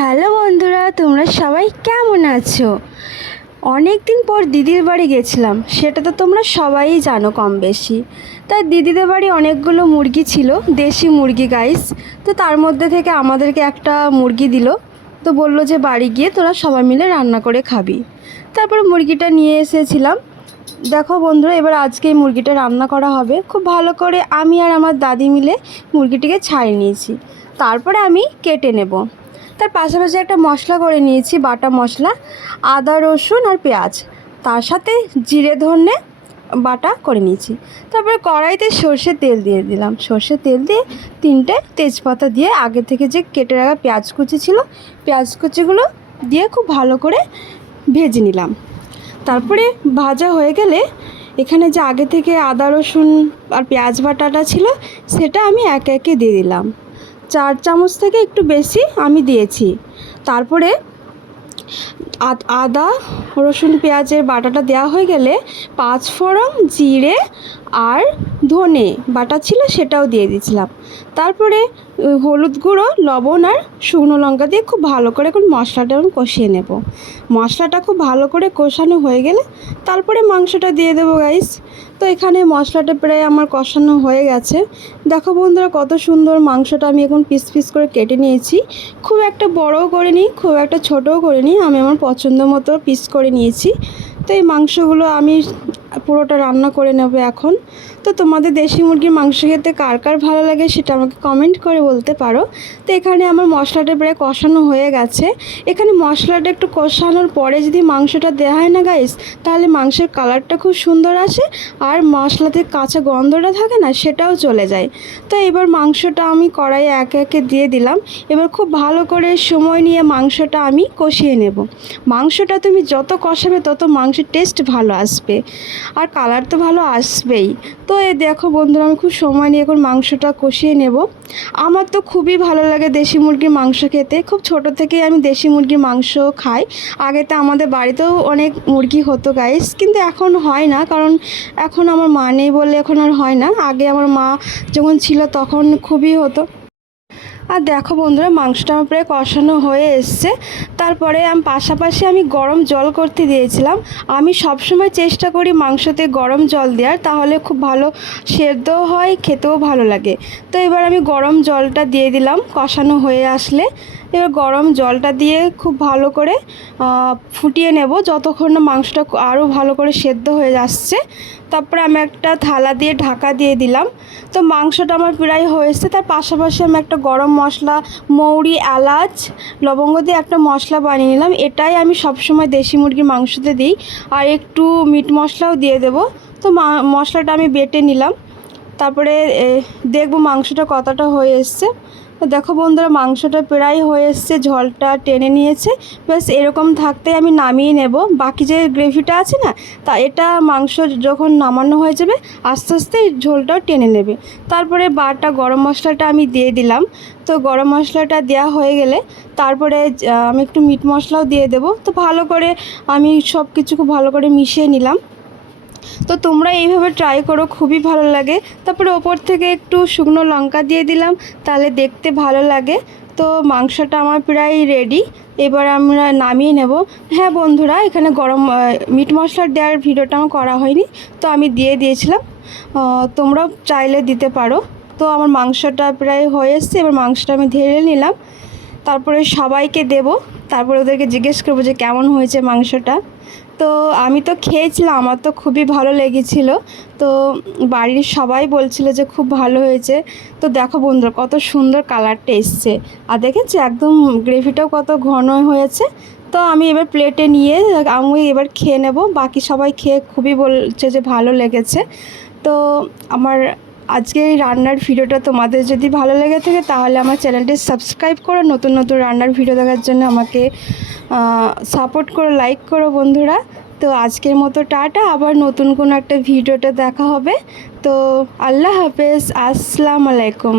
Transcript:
Hello বন্ধুরা, তোমরা সবাই কেমন আছো? অনেক দিন পর দিদির বাড়ি গেছিলাম, সেটা তো তোমরা সবাই জানো কম বেশি। তাই দিদিদের বাড়ি অনেকগুলো মুরগি ছিল, দেশি মুরগি গাইস। তো তার মধ্যে থেকে আমাদেরকে একটা মুরগি দিল। তো বললো যে বাড়ি গিয়ে তোরা সবাই মিলে রান্না করে খাবি। তারপরে মুরগিটা নিয়ে এসেছিলাম। দেখো বন্ধুরা, এবার আজকে এই মুরগিটা রান্না করা হবে। খুব ভালো করে আমি আর আমার দাদি মিলে মুরগিটিকে ছাড়িয়ে নিয়েছি। তারপরে আমি কেটে নেব। তার পাশাপাশি একটা মশলা করে নিয়েছি, বাটা মশলা, আদা রসুন আর পেঁয়াজ, তার সাথে জিরে ধনে বাটা করে নিয়েছি। তারপরে কড়াইতে সর্ষের তেল দিয়ে দিলাম। সর্ষের তেল দিয়ে 3টে তেজপাতা দিয়ে আগে থেকে যে কেটে রাখা পেঁয়াজ কুচি ছিল, পেঁয়াজ কুচিগুলো দিয়ে খুব ভালো করে ভেজে নিলাম। তারপরে ভাজা হয়ে গেলে এখানে যে আগে থেকে আদা রসুন আর পেঁয়াজ বাটাটা ছিল, সেটা আমি একে একে দিয়ে দিলাম। 4 চামচ থেকে একটু বেশি আমি দিয়েছি। তারপরে আদা রসুন পেঁয়াজের বাটাটা দেওয়া হয়ে গেলে 5 ফোড়ন, জিরে আর ধনে বাটা ছিল সেটাও দিয়ে দিয়েছিলাম। তারপরে হলুদ গুঁড়ো, লবণ আর শুকনো লঙ্কা দিয়ে খুব ভালো করে এখন মশলাটা আমি কষিয়ে নেব। মশলাটা খুব ভালো করে কষানো হয়ে গেলে তারপরে মাংসটা দিয়ে দেবো গাইস। তো এখানে মশলাটা প্রায় আমার কষানো হয়ে গেছে। দেখো বন্ধুরা, কত সুন্দর মাংসটা আমি এখন পিস পিস করে কেটে নিয়েছি। খুব একটা বড়ও করে নিই, খুব একটা ছোটও করে নিই, আমি আমার পছন্দ মতো পিস করে নিয়েছি। তো এই মাংসগুলো আমি পুরোটা রান্না করে নেব এখন। তো তোমাদের দেশি মুরগির মাংস খেতে কার কার ভালো লাগে সেটা আমাকে কমেন্ট করে বলতে পারো। তো এখানে আমার মশলাটা প্রায় কষানো হয়ে গেছে। এখানে মশলাটা একটু কষানোর পরে যদি মাংসটা দেওয়া হয় না গাইস, তাহলে মাংসের কালারটা খুব সুন্দর আসে আর মশলাতে কাঁচা গন্ধটা থাকে না, সেটাও চলে যায়। তো এবার মাংসটা আমি কড়াইয়ে একে একে দিয়ে দিলাম। এবার খুব ভালো করে সময় নিয়ে মাংসটা আমি কষিয়ে নেব। মাংসটা তুমি যত কষাবে তত মাংসের টেস্ট ভালো আসবে আর কালার তো ভালো আসবেই। তো এই দেখো বন্ধুরা, আমি খুব সময় নিয়ে এখন মাংসটা কষিয়ে নেব। আমার তো খুবই ভালো লাগে দেশি মুরগির মাংস খেতে। খুব ছোট থেকেই আমি দেশি মুরগির মাংস খাই। আগে তো আমাদের বাড়িতেও অনেক মুরগি হতো গাইস, কিন্তু এখন হয় না, কারণ এখন আমার মা নেই বলে এখন আর হয় না। আগে আমার মা যখন ছিল তখন খুবই হতো। আর দেখো বন্ধুরা, মাংসটা আমার প্রায় কষানো হয়ে এসছে। তারপরে পাশাপাশি আমি গরম জল করতে দিয়েছিলাম। আমি সবসময় চেষ্টা করি মাংসতে গরম জল দেওয়ার, তাহলে খুব ভালো সেদ্ধও হয়, খেতেও ভালো লাগে। তো এবার আমি গরম জলটা দিয়ে দিলাম কষানো হয়ে আসলে। এবার গরম জলটা দিয়ে খুব ভালো করে ফুটিয়ে নেব যতক্ষণ না মাংসটা আরও ভালো করে সেদ্ধ হয়ে যাচ্ছে। তারপরে আমি একটা থালা দিয়ে ঢাকা দিয়ে দিলাম। তো মাংসটা আমার প্রায় হয়েছে। তার পাশাপাশি আমি একটা গরম মশলা, মৌরি, এলাচ, লবঙ্গ দিয়ে একটা মশলা বানিয়ে নিলাম। এটাই আমি সবসময় দেশি মুরগির মাংসতে দিই। আর একটু মিট মশলাও দিয়ে দেবো। তো মশলাটা আমি বেটে নিলাম। তারপরে দেখব মাংসটা কতটা হয়ে এসছে। তো দেখো বন্ধুরা, মাংসটা প্রায় হয়ে এসছে, ঝোলটা টেনে নিয়েছে। ব্যাস এরকম থাকতে আমি নামিয়ে নেব। বাকি যে গ্রেভিটা আছে না, তা এটা মাংস যখন নামানো হয়ে যাবে আস্তে আস্তে এই ঝোলটাও টেনে নেবে। তারপরে বাটা গরম মশলাটা আমি দিয়ে দিলাম। তো গরম মশলাটা দেওয়া হয়ে গেলে তারপরে আমি একটু মিট মশলাও দিয়ে দেব। তো ভালো করে আমি সব কিছু খুব ভালো করে মিশিয়ে নিলাম। তো তোমরা এইভাবে ট্রাই করো, খুবই ভালো লাগে। তারপরে ওপর থেকে একটু শুকনো লঙ্কা দিয়ে দিলাম, তাহলে দেখতে ভালো লাগে। তো মাংসটা আমার প্রায় রেডি। এবার আমরা নামিয়ে নেব। হ্যাঁ বন্ধুরা, এখানে গরম মিট মশলা দেওয়ার ভিডিওটা আমার করা হয়নি, তো আমি দিয়ে দিয়েছিলাম। তোমরাও চাইলে দিতে পারো। তো আমার মাংসটা প্রায় হয়ে এসছে। এবার মাংসটা আমি ঢেলে নিলাম। তারপরে সবাইকে দেব। তারপরে ওদেরকে জিজ্ঞেস করবো যে কেমন হয়েছে মাংসটা। তো আমি তো খেয়েছিলাম, আমার তো খুবই ভালো লেগেছিল। তো বাড়ির সবাই বলছিল যে খুব ভালো হয়েছে। তো দেখো বন্ধুরা, কত সুন্দর কালারটা এসছে। আর দেখেছি একদম গ্রেভিটাও কত ঘন হয়েছে। তো আমি এবার প্লেটে নিয়ে আমি এবার খেয়ে নেব। বাকি সবাই খেয়ে খুবই বলছে যে ভালো লেগেছে। তো আমার আজকে এই রান্নার ভিডিওটা তোমাদের যদি ভালো লেগে থাকে তাহলে আমার চ্যানেলটি সাবস্ক্রাইব করো। নতুন নতুন রান্নার ভিডিও দেখার জন্য আমাকে সাপোর্ট করো, লাইক করো বন্ধুরা। তো আজকের মতো টাটা, আবার নতুন কোনো একটা ভিডিওটা দেখা হবে। তো আল্লাহ হাফেজ, আসসালামু আলাইকুম।